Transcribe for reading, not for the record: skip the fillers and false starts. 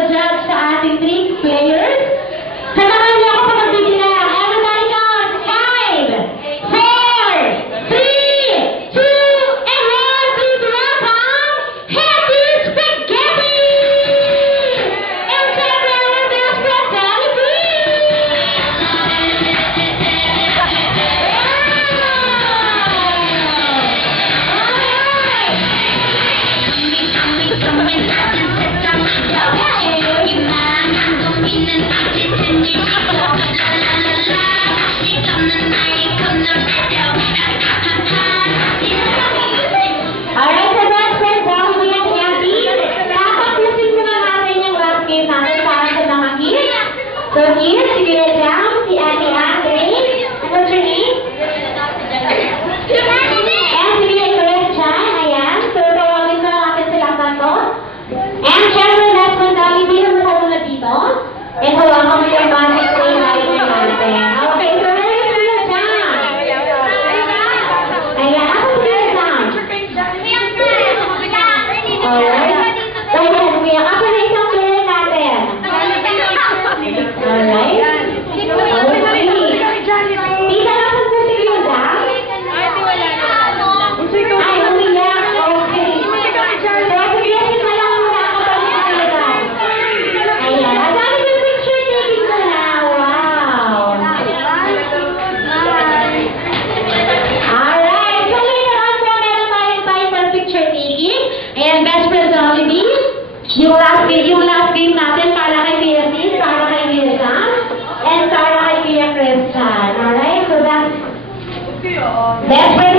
mag-judge sa ating 3 players. Samahan niyo ako sa magbibilang. Everybody count. 5, 4, 3, 2, and 1. Please welcome Happy Spaghetti! And syempre, our best friend, Jollibee! Alright, so best friend, Jollibee and Happy, tatapusin muna natin yung last game natin para sa mga kids. So here, si Kuya Jam, si Ate Andre, what's your name? And si Kuya Christian, ayan. So tawagin na natin silang tatlo. And syempre, last one, Jollibee, na muna dito. And hawakan mo yung magic play natin natin. Okay, so ready, Kuya Jam? Ayan, ako si Kuya Jam. Alright. So ayan, Kuya, ako na isang player natin. Alright. Tita, nasan po si Kuya Jam? Ay, umiyak. Okay. Kaya sabihin na lang muna ako pa ni Kuya Jam. Ayan. Ang dami yung picture taking ko na. Wow. Alright. So later on po, meron tayong time for picture taking. Ayan, best friend Jollibee. Yung last game natin para kay Kuya Sis, para kay Kuya Jam, and para kay Kuya Christian. Alright? So that's best friend